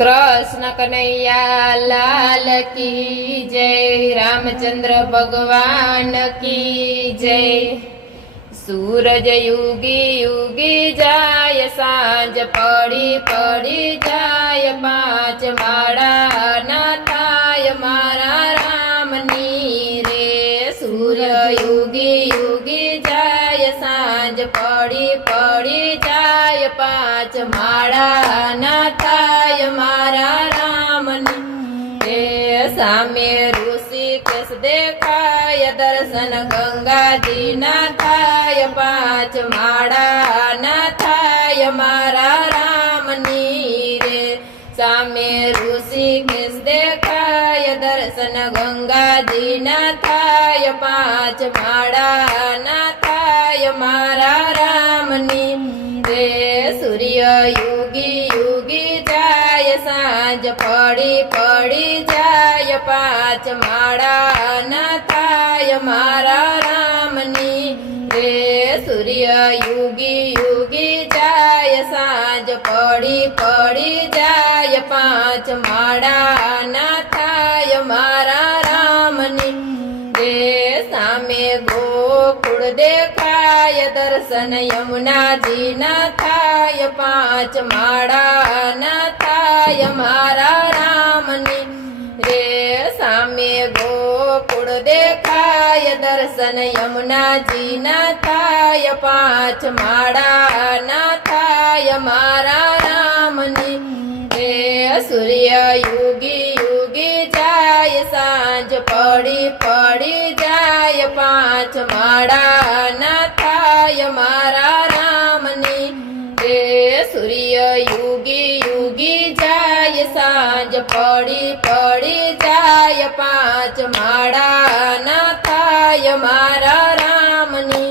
कृष्ण कन्हैया लाल की जय। रामचंद्र भगवान की जय। सूरज युगी युगी जाय, सांझ पड़ी पड़ी जाय, पांच माड़ा न थाय मारा रामनी रे। सूरज युगी युगी जाय, सांझ पड़ी पड़ी जाय, पांच माड़ा न थाय मारा रामनी रे। सामे ऋषिकेश देखाय, दर्शन गंगा जी न थाय, पांच माड़ा न थाय मारा रामनी रे। सामे ऋषिकेश देखाय, दर्शन गंगा जी न थाय, पांच माड़ा न थाय मारा रामनी रे। सूर्य युगी युगी जाय, सांझ पड़ी पड़ी जाय, पांच माड़ा न थाय मारा रामनी रे। सूर्य युगी युगी जाय, सांझ पड़ी पड़ी जाय, पांच माड़ा न थाय मारा रामनी रे। सामे गोकुळ देखाय, दर्शन यमुना जी न थाय, पांच माड़ा न थाय मारा रामनी रे। सामे गोकुळ देखाय, दर्शन यमुना जी न थाय, पांच माड़ा न थाय मारा रामनी रे। सूर्य युगी युगी जाय, सांझ पड़ी पड़ी जाय, पांच माड़ा न थाय मारा रामनी रे। सूर्य युगी युगी जाय, सांझ पड़ी पड़ी जाय, पांच माड़ा न थाय मारा रामनी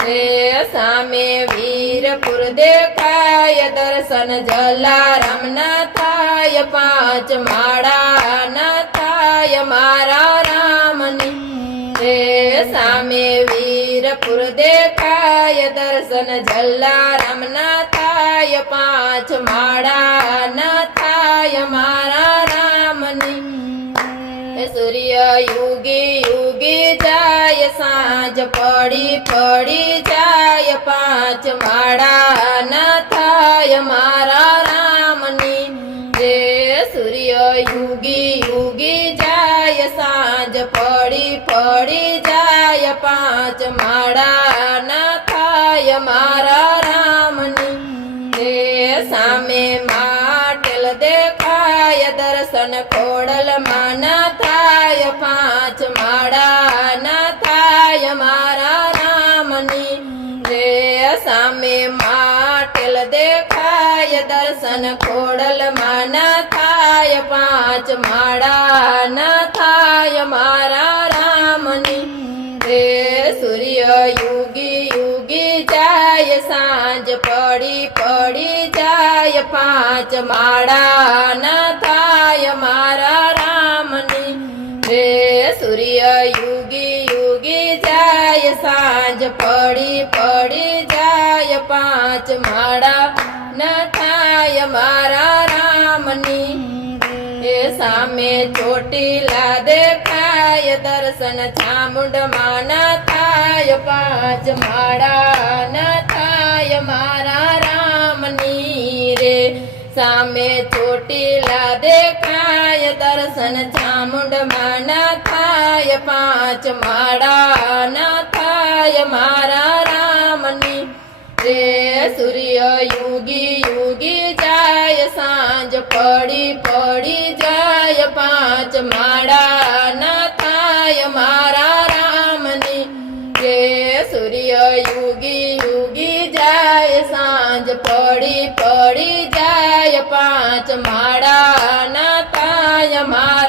रे। सामे वीरपुर देखाय, दर्शन जलाराम न थाय, पांच माड़ा न थाय मारा रामनी रे। सामे वीरपुर देखाय, दर्शन जलाराम न थाय, पांच माड़ा न थाय मारा रामनी। सूर्य युगी युगी जाय, सांझ पड़ी पड़ी जाय, पांच माड़ा न थाय मारा रामनी रे। सूर्य युगी युगी जाय, सांझ पड़ी पड़ी जाय, पांच माड़ा न थाय मारा रामनी रे। सामे माटेल देखाय, दर्शन खोडल मान थाय, पांच माड़ा न थाय मारा रामनी रे। सामे माटेल देखाय, दर्शन खोडल मान थाय, पांच माड़ा न थाय मारा रामनी रे। सूर्य युगी युगी जाय, सांझ पड़ी पड़ी जाय, पांच माड़ा न थाय मारा रामनी रे। सूर्य युगी युगी जाय, सांझ पड़ी पड़ी जाय, पांच माड़ा न थाय मारा रामनी रे। सामे ચોટીલા દેખાય, दर्शन ચામુંડમાં ન थाय, पांच माड़ा न थाय मारा रामनी रे। सामे ચોટીલા देखाय, दर्शन चामुंडમાં न थाय, पांच माड़ा न थाय मारा रामनी रे। सूर्य युगी युगी जाय, सांझ पड़ी पड़ी जाय, पांच माड़ा न थाय मारा रामनी रे। सूर्य युगी युगी जाय, सांझ पड़ी पड़ी जाय, पांच माड़ा न थाय मारा